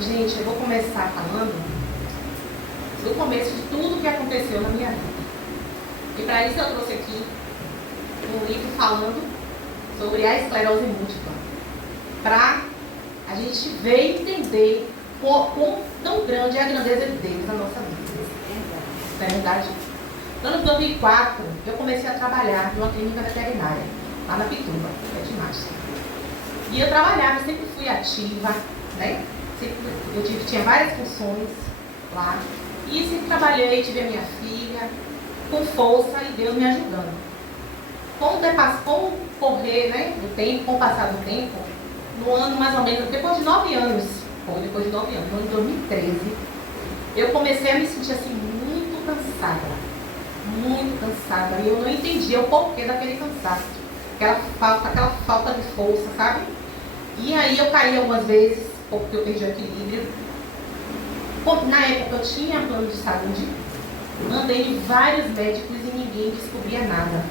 Gente, eu vou começar falando do começo de tudo que aconteceu na minha vida. E para isso eu trouxe aqui um livro falando sobre a esclerose múltipla. Para a gente ver e entender quão tão grande é a grandeza de Deus na nossa vida. Não é verdade? No ano de 2004, eu comecei a trabalhar numa clínica veterinária, lá na Pituba, é de Márcia. E eu trabalhava, eu sempre fui ativa, né? Tinha várias funções lá. E sempre trabalhei, tive a minha filha, com força e Deus me ajudando. Com o correr, né, do tempo, com o passar do tempo, no ano mais ou menos, depois de 9 anos, no ano de 2013, eu comecei a me sentir assim muito cansada. E eu não entendia o porquê daquele cansaço. Aquela falta de força, sabe? E aí eu caí algumas vezes, porque eu perdi o equilíbrio. Na época eu tinha plano de saúde, andei em vários médicos e ninguém descobria nada.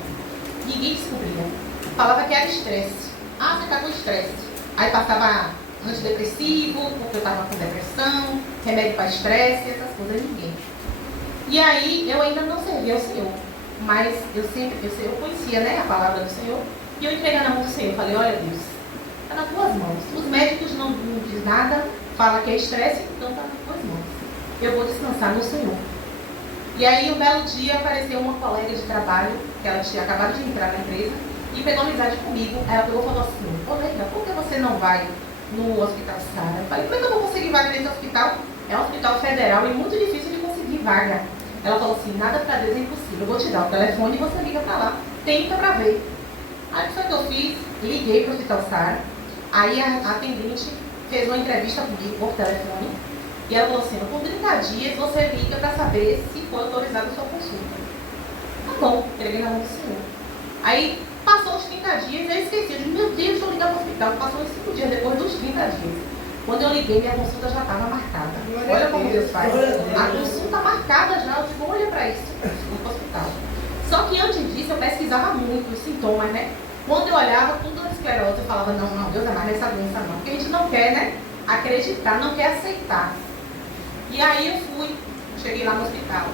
Ninguém descobria. Falava que era estresse. Ah, você está com estresse. Aí passava antidepressivo, porque eu estava com depressão, remédio para estresse, essas coisas, ninguém. E aí eu ainda não servia ao Senhor, mas eu conhecia, né, a palavra do Senhor, e eu entreguei na mão do Senhor. Falei, olha Deus, está nas tuas mãos. Os médicos não dizem nada, fala que é estresse, então está nas tuas mãos. Eu vou descansar no Senhor. E aí um belo dia apareceu uma colega de trabalho, que ela tinha acabado de entrar na empresa, e pegou amizade comigo. Ela pegou e falou assim, ô Leila, por que você não vai no Hospital Sara? Eu falei, como é que eu vou conseguir vaga nesse hospital? É um hospital federal e muito difícil de conseguir vaga. Ela falou assim, nada para Deus é impossível, eu vou te dar o telefone e você liga para lá, tenta para ver. Aí o que foi que eu fiz? Liguei para o Hospital Sara, aí a atendente fez uma entrevista comigo por telefone, e ela falou assim, com 30 dias você liga para saber se foi autorizada a sua consulta. Tá bom, entreguei na mão do Senhor. Aí passou os 30 dias, eu esqueci, eu disse, meu Deus, deixa eu ligar para o hospital. Passou uns 5 dias depois dos 30 dias. Quando eu liguei, minha consulta já estava marcada. Olha como Deus faz. A consulta marcada já, eu digo, olha para isso, no hospital. Só que antes disso, eu pesquisava muito os sintomas, né? Quando eu olhava tudo na esclerose, eu falava, não, Deus é mais nessa doença não. Porque a gente não quer, né, acreditar, não quer aceitar. E aí eu fui, cheguei lá no hospital,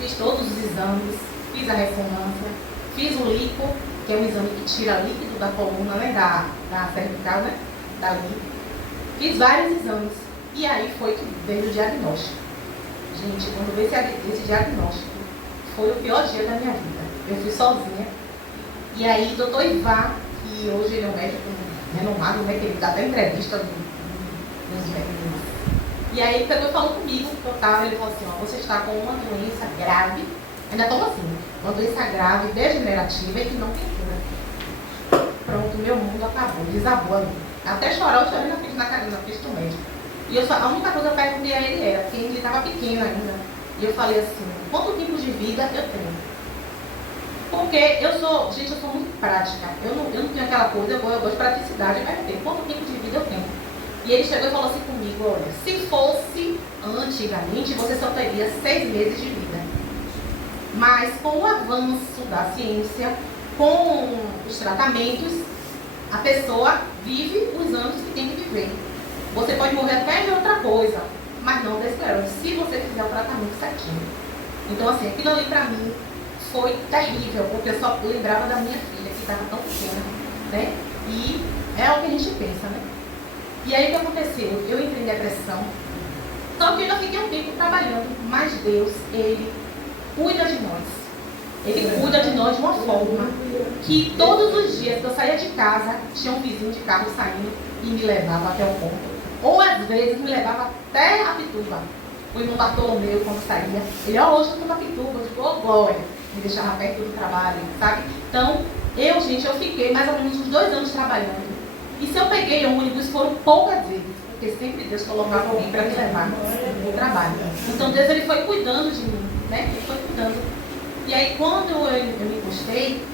fiz todos os exames, fiz a ressonância, fiz o lipo, que é um exame que tira líquido da coluna, né, da cervical, né, da lipo. Fiz vários exames. E aí foi que veio o diagnóstico. Gente, quando veio esse diagnóstico, foi o pior dia da minha vida. Eu fui sozinha. E aí, doutor Ivar, que hoje ele é um médico renomado, né, que ele dá até entrevista nos médicos. E aí ele pegou e falou comigo, que eu estava, ele falou assim, ó, você está com uma doença grave, ainda estou assim, uma doença grave, degenerativa e que não tem cura. Pronto, meu mundo acabou, desabou ali. Até chorar, eu chorei na frente do médico. E a única coisa que eu perguntei a ele era, porque ele estava pequeno ainda. E eu falei assim, quanto tempo de vida eu tenho? Porque eu sou muito prática. Eu não tenho aquela coisa, eu gosto de praticidade. Eu perguntei, quanto tempo de vida eu tenho? E ele chegou e falou assim comigo, olha, se fosse antigamente, você só teria 6 meses de vida. Mas com o avanço da ciência, com os tratamentos, a pessoa vive os anos que tem que viver. Você pode morrer até de outra coisa, mas não da esclerose, se você fizer o tratamento certinho. Então, assim, aquilo ali pra mim foi terrível, porque eu só lembrava da minha filha, que estava tão pequena, né? E é o que a gente pensa, né? E aí o que aconteceu? Eu entrei em depressão, só que eu ainda fiquei um tempo trabalhando, mas Deus, Ele cuida de nós. Ele cuida de nós de uma forma que todos os dias que eu saía de casa, tinha um vizinho de carro saindo e me levava até o ponto. Ou às vezes me levava até a Pituba. O irmão Bartolomeu, quando saía, ele, hoje eu estou na Pituba, eu digo, glória. Me deixava perto do trabalho, sabe? Então, eu fiquei mais ou menos uns 2 anos trabalhando. E se eu peguei ônibus, foram poucas vezes, porque sempre Deus colocava alguém para me levar no trabalho. Então Deus, ele foi cuidando de mim, né? Ele foi cuidando. E aí quando eu me encostei,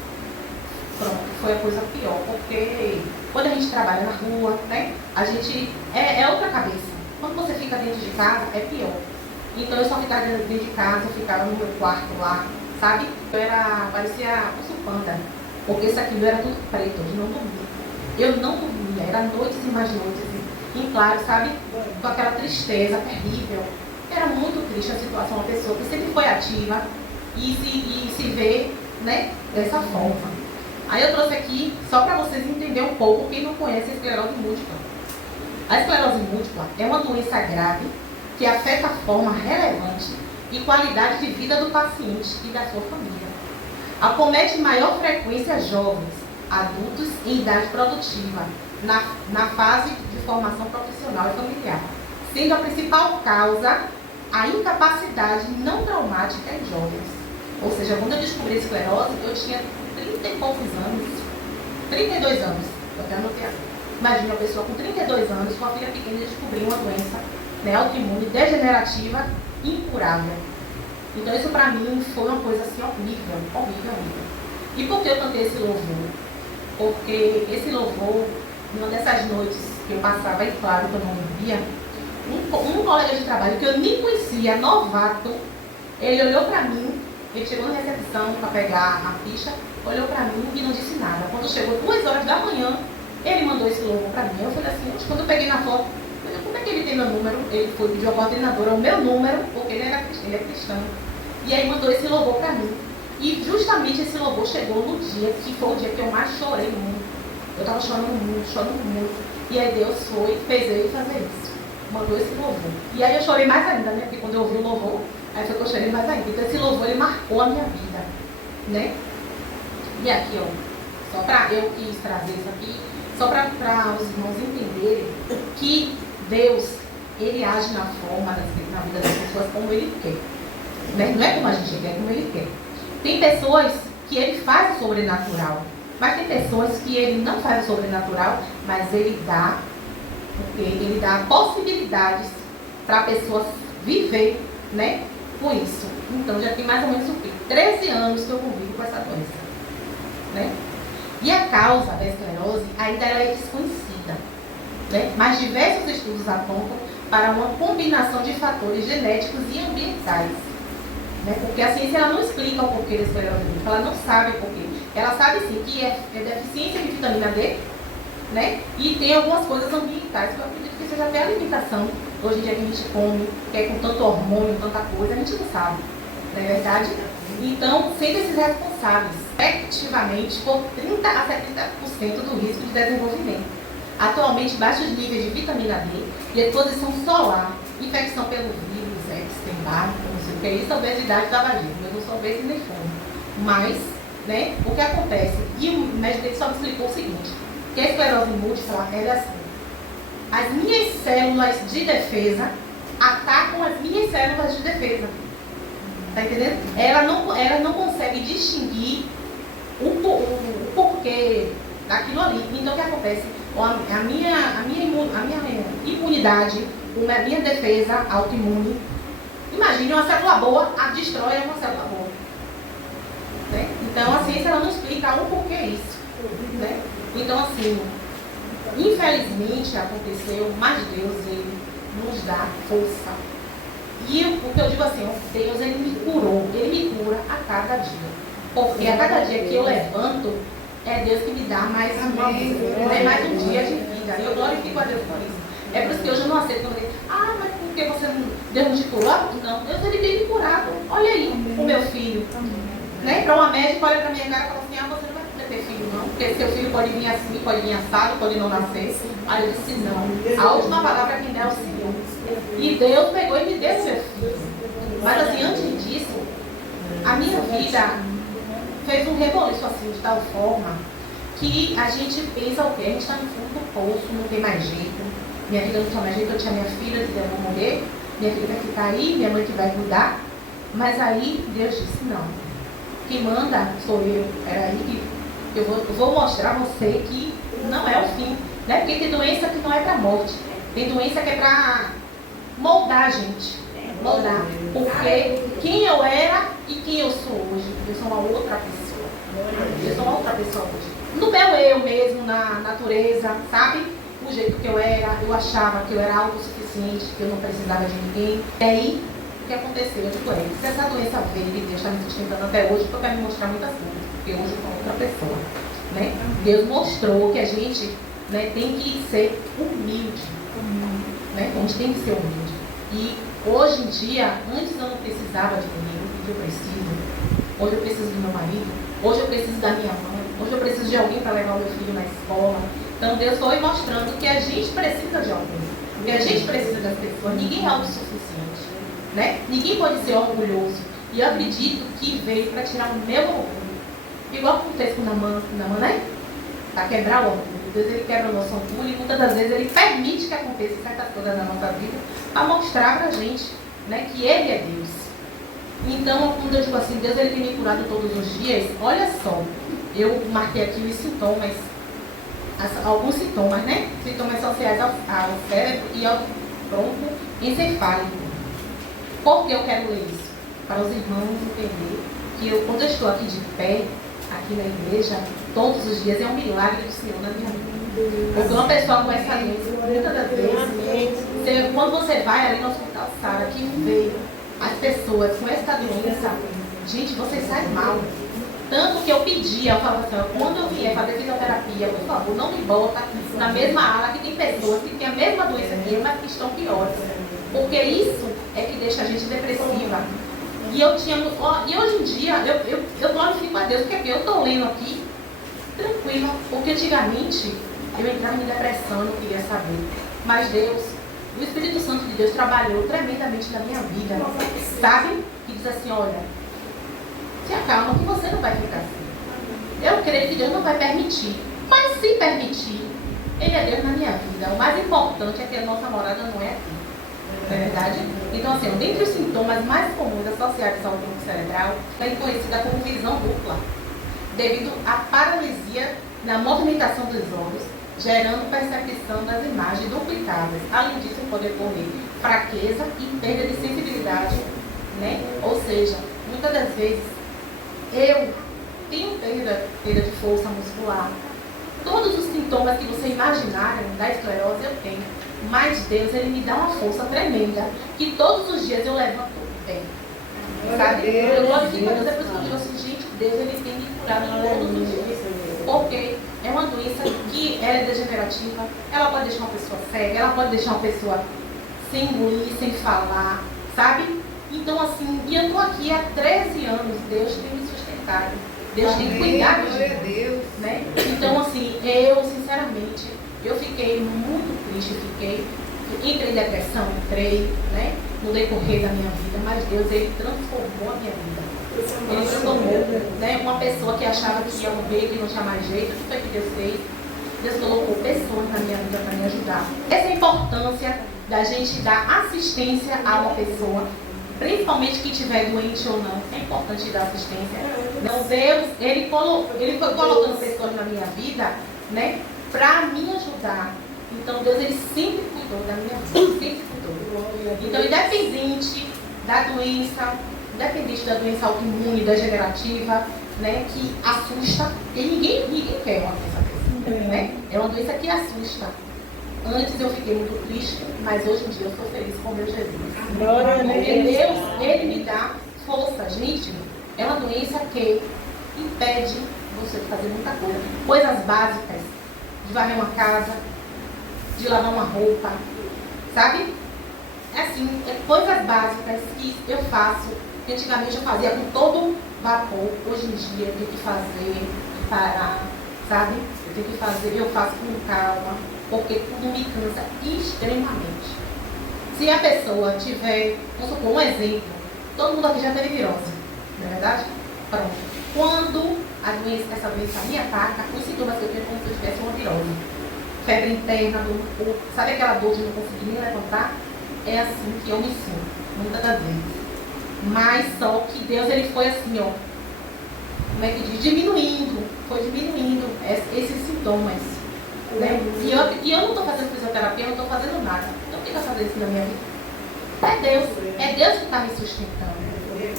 pronto, foi a coisa pior, porque quando a gente trabalha na rua, né? A gente é outra cabeça. Quando você fica dentro de casa, é pior. Então eu só ficava dentro de casa, eu ficava no meu quarto lá, sabe? Parecia um panda, porque isso aqui era tudo preto, eu não dormia. Eu não dormia, era noites e mais noites. em claro, sabe? Com aquela tristeza terrível. Era muito triste a situação, uma pessoa que sempre foi ativa e se vê, né, dessa forma. Aí eu trouxe aqui, só para vocês entenderem um pouco, quem não conhece a esclerose múltipla. A esclerose múltipla é uma doença grave que afeta a forma relevante e qualidade de vida do paciente e da sua família. Acomete em maior frequência jovens, adultos em idade produtiva, na fase de formação profissional e familiar, sendo a principal causa a incapacidade não traumática em jovens. Ou seja, quando eu descobri a esclerose, eu tinha 30 e poucos anos, 32 anos, eu até anotei aqui. Imagina uma pessoa com 32 anos, com uma filha pequena, descobrir uma doença, né, autoimune, degenerativa, incurável. Então isso para mim foi uma coisa assim horrível, horrível, horrível. E por que eu cantei esse louvor? Porque esse louvor, numa dessas noites que eu passava, e claro que eu não via, um colega de trabalho que eu nem conhecia, novato, ele olhou para mim, ele chegou na recepção para pegar a ficha, olhou para mim e não disse nada. Quando chegou 2 horas da manhã, ele mandou esse louvor para mim. Eu falei assim, quando eu peguei na foto, eu falei, como é que ele tem meu número? Ele foi pedir a coordenadora o meu número, porque ele é cristão. E aí mandou esse louvor para mim. E justamente esse louvor chegou no dia, que foi o dia que eu mais chorei muito. Eu estava chorando muito. E aí Deus fez ele fazer isso. Mandou esse louvor. E aí eu chorei mais ainda, né? Porque quando eu ouvi o louvor, aí foi que eu chorei mais ainda. Então esse louvor, ele marcou a minha vida, né? E aqui, ó, só para eu quis trazer isso aqui, só para os irmãos entenderem que Deus, ele age na vida das pessoas como ele quer. Né? Não é como a gente quer, é como ele quer. Tem pessoas que ele faz o sobrenatural, mas tem pessoas que ele não faz o sobrenatural, mas ele dá possibilidades para a pessoa viver, né, com isso. Então já tem mais ou menos o quê? 13 anos que eu convivo com essa doença, né? E a causa da esclerose ainda é desconhecida, né? Mas diversos estudos apontam para uma combinação de fatores genéticos e ambientais, né? Porque a ciência ela não explica o porquê da esclerose múltipla, ela não sabe o porquê. Ela sabe sim que é deficiência de vitamina D, né? E tem algumas coisas ambientais que eu acredito que seja até a alimentação. Hoje em dia que a gente come, que é com tanto hormônio, tanta coisa, a gente não sabe, não é verdade? Então, sendo esses responsáveis, efetivamente, por 30 a 70% do risco de desenvolvimento. Atualmente, baixos níveis de vitamina D e exposição solar, infecção pelo vírus, Epstein-Barr, não sei o que é isso, obesidade da vagina. Eu não sou obesa nem fome. Mas, né, o que acontece? E o médico dele só me explicou o seguinte, que a esclerose múltipla é assim. As minhas células de defesa atacam as minhas células de defesa. Tá entendendo? Ela não consegue distinguir o porquê daquilo ali. Então o que acontece? A minha imunidade, a minha defesa autoimune, imagine uma célula boa, a destrói uma célula boa. Né? Então a ciência ela não explica o porquê isso. Né? Então assim, infelizmente aconteceu, mas Deus ele nos dá força. E o que eu digo assim, Deus ele me curou, ele me cura a cada dia. Porque a cada dia que eu levanto, é Deus que me dá mais mais um dia de vida. E eu glorifico a Deus por isso. É por isso que hoje eu não aceito quando ele diz, mas por que Deus não te curou? Não, Deus ele tem me curado. Olha aí, o meu filho. Né? Para uma médica, olha para minha cara e fala assim, você não vai poder ter filho não, porque seu filho pode vir assim, pode vir assado, pode não nascer. Aí eu disse, não. A última palavra que me é o Senhor. E Deus pegou e me deu seu filho. Mas assim, antes disso, a minha vida fez um reboliço assim, de tal forma que a gente pensa o quê? A gente está no fundo do poço, não tem mais jeito. Minha vida não tem mais jeito, eu tinha minha filha, eu vou morrer, minha filha vai ficar aí, minha mãe que vai cuidar. Mas aí Deus disse, não. Quem manda sou eu. Peraí que eu vou mostrar a você que não é o fim. Né? Porque tem doença que não é para morte. Tem doença que é para moldar a gente. Moldar. Porque quem eu era e quem eu sou hoje. Eu sou uma outra pessoa. Eu sou uma outra pessoa hoje. No meu eu mesmo, na natureza, sabe? O jeito que eu era, eu achava que eu era autossuficiente, que eu não precisava de ninguém. E aí, o que aconteceu? Eu digo, se essa doença veio e Deus está me sustentando até hoje, porque eu quero me mostrar muitas coisas, porque hoje eu sou outra pessoa. Né? Deus mostrou que a gente, né, tem que ser humilde. né? Onde tem que ser humilde. E hoje em dia, antes eu não precisava de ninguém, hoje eu preciso. Hoje eu preciso do meu marido, hoje eu preciso da minha mãe, hoje eu preciso de alguém para levar o meu filho na escola. Então Deus foi mostrando que a gente precisa de alguém, que a gente precisa das pessoas. Ninguém é autossuficiente, né? Ninguém pode ser orgulhoso. E eu acredito que veio para tirar o meu orgulho. Igual acontece com Naamã, né? Para quebrar o orgulho. Deus, ele quebra o nosso orgulho e muitas das vezes ele permite que aconteça certas coisas na nossa vida para mostrar para a gente, né, que Ele é Deus. Então, quando eu digo assim, Deus ele tem me curado todos os dias, olha só, eu marquei aqui os sintomas, alguns sintomas, né? Sintomas sociais ao cérebro e ao tronco encefálico. Por que eu quero ler isso? Para os irmãos entenderem que quando eu estou aqui de pé, aqui na igreja, todos os dias é um milagre do Senhor na minha vida. Porque uma pessoa com essa doença, muitas das vezes, quando você vai ali no hospital Sara, que veio as pessoas com essa doença, gente, você sai mal. Tanto que eu pedia, eu falava assim, quando eu vier fazer fisioterapia, por favor, não me bota na mesma ala que tem pessoas que têm a mesma doença que eu, mas que estão piores. Porque isso é que deixa a gente depressiva. E hoje em dia, eu glorifico a Deus, porque eu estou lendo aqui, tranquila, porque antigamente eu entrava em depressão, não queria saber. Mas Deus, o Espírito Santo de Deus trabalhou tremendamente na minha vida, sabe? E diz assim, olha, se acalma que você não vai ficar assim. Eu creio que Deus não vai permitir, mas se permitir, Ele é Deus na minha vida. O mais importante é que a nossa morada não é aqui. Não é verdade? Então, assim, dentre os sintomas mais comuns associados ao tronco cerebral, é conhecida como visão dupla, devido à paralisia na movimentação dos olhos, gerando percepção das imagens duplicadas. Além disso, pode ocorrer fraqueza e perda de sensibilidade, né? Ou seja, muitas das vezes, eu tenho perda de força muscular. Todos os sintomas que você imaginarem da esclerose eu tenho. Mas Deus, Ele me dá uma força tremenda, que todos os dias eu levanto bem. Sabe? Eu glorifico a Deus, é por isso que eu digo assim, gente, Deus, Ele tem me curado todos os dias. Porque é uma doença que ela é degenerativa, ela pode deixar uma pessoa cega, ela pode deixar uma pessoa sem engolir, sem falar, sabe? Então, assim, e eu estou aqui há 13 anos, Deus tem me sustentado, Deus tem cuidado de mim, né? Então, assim, eu, sinceramente, eu fiquei muito triste, entrei em depressão, né? No decorrer da minha vida, mas Deus, Ele transformou a minha vida. Ele transformou, né? Uma pessoa que achava que ia morrer, que não tinha mais jeito, o que foi que Deus fez? Deus colocou pessoas na minha vida para me ajudar. Essa é a importância da gente dar assistência a uma pessoa, principalmente que estiver doente ou não, é importante dar assistência. Então, Deus, Ele foi colocando pessoas na minha vida, né? Para me ajudar. Então Deus, Ele sempre cuidou da minha vida, sempre cuidou. Então, independente da doença autoimune, degenerativa, né, que assusta, e ninguém quer uma doença dessa, né? É uma doença que assusta. Antes eu fiquei muito triste, mas hoje em dia eu sou feliz com o meu Jesus. Porque Deus, Ele me dá força. Gente, é uma doença que impede você de fazer muita coisa. Coisas básicas, de varrer uma casa, de lavar uma roupa, sabe? Assim, coisas básicas que eu faço, que antigamente eu fazia com todo vapor, hoje em dia eu tenho que fazer, parar, sabe? Eu tenho que fazer, eu faço com calma, porque tudo me cansa extremamente. Se a pessoa tiver, vamos supor, um exemplo, todo mundo aqui já teve virose, não é verdade? Pronto. Quando essa doença me ataca, os sintomas que eu tenho como se eu tivesse uma virose. Febre interna, dor no corpo, sabe aquela dor de não conseguir nem levantar? É assim que eu me sinto, muitas das vezes. Mas só que Deus, Ele foi assim, ó, como é que diz? Foi diminuindo esses sintomas. Né? E eu não estou fazendo fisioterapia, eu não estou fazendo nada. Então, quem vai fazer isso na minha vida? É Deus que está me sustentando.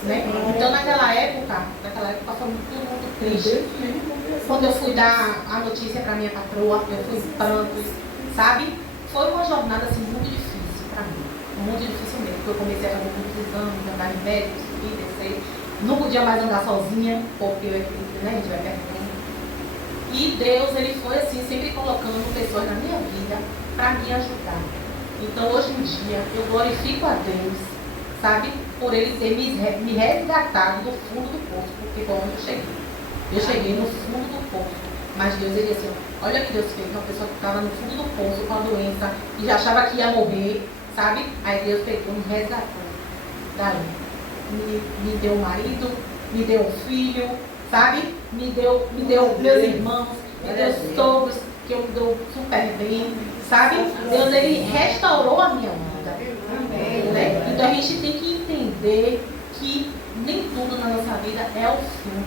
Né? Então, naquela época foi tudo muito triste. Quando eu fui dar a notícia para minha patroa, eu fui em prantos, sabe? Foi uma jornada assim, muito difícil para mim. Muito difícil mesmo. Porque eu comecei a fazer muitos exames, andar em médico, subir, descer. Não podia mais andar sozinha, porque né, a gente vai perdendo. E Deus, Ele foi assim, sempre colocando pessoas na minha vida para me ajudar. Então, hoje em dia, eu glorifico a Deus, sabe, por Ele ter me resgatado do fundo do poço, porque foi onde eu cheguei. Eu cheguei no fundo do poço, mas Deus, ele assim, olha o que Deus fez, uma pessoa que estava no fundo do poço com a doença e já achava que ia morrer, sabe? Aí Deus pegou e me resgatou. Daí, me deu um marido, me deu um filho, sabe? Me deu meus irmãos, me deu sogros, que eu me dou super bem, sabe? Deus, ele restaurou a minha vida. Né? Então a gente tem que entender que nem tudo na nossa vida é o fim.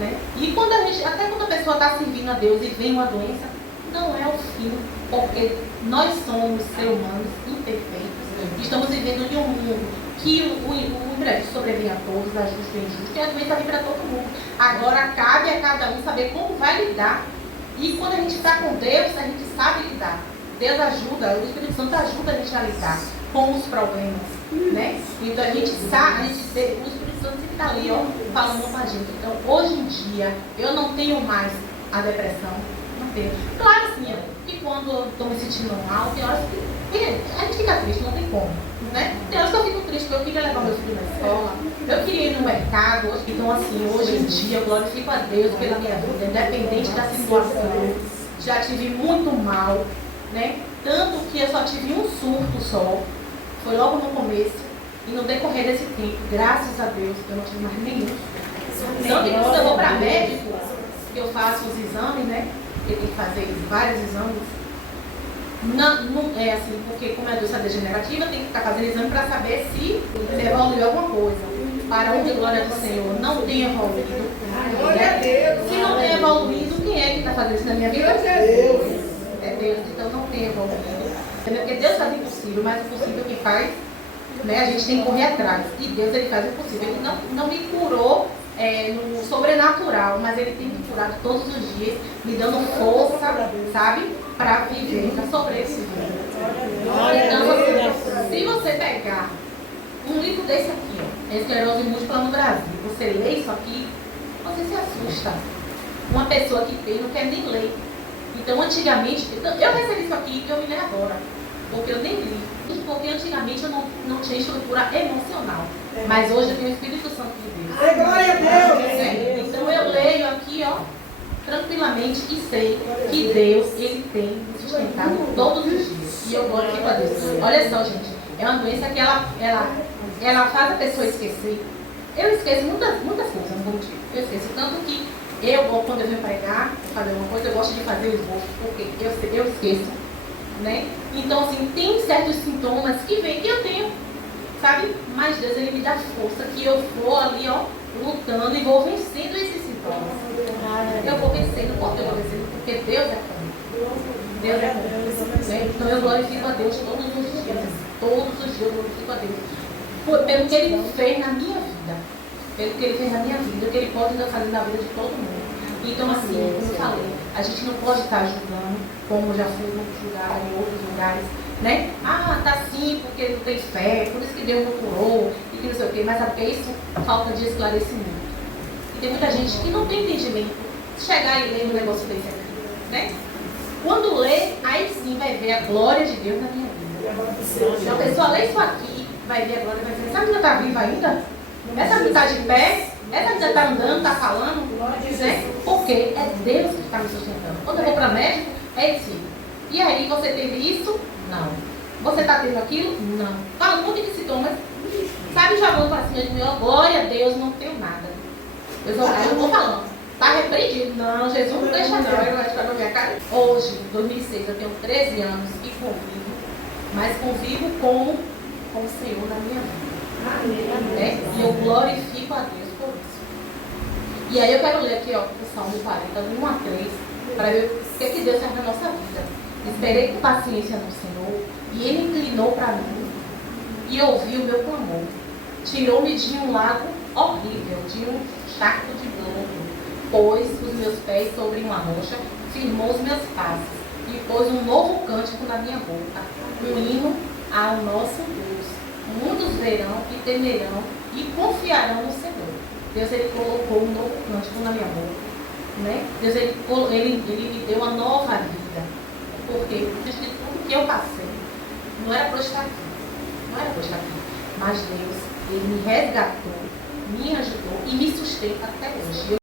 Né? E quando até quando a pessoa está servindo a Deus e vem uma doença, não é o fim, porque nós somos seres humanos imperfeitos. Estamos vivendo em um mundo que o imprevisto sobrevém a todos, a justo e a injusto, e a doença vem para todo mundo. Agora cabe a cada um saber como vai lidar. E quando a gente está com Deus, a gente sabe lidar. Deus ajuda, o Espírito Santo ajuda a gente a lidar com os problemas. Né? Então a gente sabe, o Espírito Santo sempre está ali, ó, falando com a gente. Então hoje em dia eu não tenho mais a depressão. Não tenho. Claro, assim, que quando eu estou me sentindo mal, tem horas que a gente fica triste, não tem como. Né? Tem horas que eu fico triste, porque eu queria levar meu filho na escola, eu queria ir no mercado. Então, assim, hoje em dia eu glorifico a Deus pela minha vida, independente da situação. Já tive muito mal, né? Tanto que eu só tive um surto só, foi logo no começo, e no decorrer desse tempo, graças a Deus, eu não tive mais nenhum surto. Não tem quando eu vou para médico, que eu faço os exames, né? Porque tem que fazer vários exames. Não é assim, porque como é doença degenerativa, tem que ficar fazendo exame para saber se evoluiu alguma coisa. Para onde, glória do Senhor, não tem evoluído. Né? Se não tem evoluído, quem é que está fazendo isso na minha vida? É Deus, então não tem evoluído. Porque Deus faz o impossível, mas o possível que faz, né, a gente tem que correr atrás. E Deus, ele faz o possível. Ele não me curou no sobrenatural, mas ele tem me curado todos os dias, me dando força, sabe? Para viver, para sobreviver. Então, se você pegar um livro desse aqui, ó, Esclerose Múltipla no Brasil, você lê isso aqui, você se assusta. Uma pessoa que tem não quer nem ler. Então, antigamente, eu recebi isso aqui e eu me lembro agora, porque eu nem li. Porque antigamente eu não tinha estrutura emocional. Mas hoje eu tenho o Espírito Santo de Deus. Ai, glória a Deus! Então eu leio aqui, ó, tranquilamente e sei que Deus, ele tem me sustentado todos os dias. E eu glorifico a Deus. Olha só, gente, é uma doença que ela faz a pessoa esquecer. Eu esqueço muitas coisas, não vou mentir. Eu esqueço tanto que quando eu venho pregar, fazer uma coisa, eu gosto de fazer o esboço, porque eu esqueço, né? Então, assim, tem certos sintomas que vem que eu tenho, sabe? Mas Deus, ele me dá força que eu vou ali, ó, lutando e vou vencendo esses sintomas. Eu vou vencendo, porque eu vou vencendo, porque Deus é bom. Deus é bom. Né? Então, eu glorifico a Deus todos os dias. Todos os dias eu glorifico a Deus. Pelo que ele fez na minha vida. Pelo que ele fez na minha vida, o que ele pode fazer na vida de todo mundo. Então, assim, como eu falei, a gente não pode estar julgando, como já fui muito julgada em outros lugares, né? Ah, tá assim porque não tem fé, por isso que Deus não curou, e que não sei o quê, mas sabe que isso falta de esclarecimento. E tem muita gente que não tem entendimento. Chegar e ler um negócio desse aqui, né? Quando lê, aí sim vai ver a glória de Deus na minha vida. Se a pessoa lê isso aqui, vai ver a glória, vai dizer, essa menina está viva ainda? Essa menina está de pé? Essa menina está andando, está falando? Né? Porque é Deus que está me sustentando. Quando eu vou para médico, é esse. E aí, você teve isso? Não. Você está tendo aquilo? Não. Fala um monte de sintomas. Sabe, jogando para cima de mim, ó, glória a Deus, não tenho nada. Eu estou falando. Está repreendido. Não, Jesus não deixa não. Ele vai ficar na minha cara. Hoje, em 2006, eu tenho 13 anos e convivo. Mas convivo com o Senhor na minha vida. Né? E eu glorifico a Deus por isso. E aí eu quero ler aqui, ó, o Salmo 40, do 1 a 3, para ver o que Deus faz na nossa vida. Esperei com paciência no Senhor, e Ele inclinou para mim e ouviu o meu clamor. Tirou-me de um lago horrível, de um charco de lodo, pôs os meus pés sobre uma rocha, firmou os meus passos e pôs um novo cântico na minha boca, um hino ao nosso Deus. Muitos verão e temerão e confiarão no Senhor. Deus, ele colocou um novo cântico na minha boca, né? Deus, ele me deu uma nova vida, porque de tudo que eu passei, Não era prostrativa. Não era prostrativa. Mas Deus, Ele me resgatou, me ajudou e me sustenta até hoje.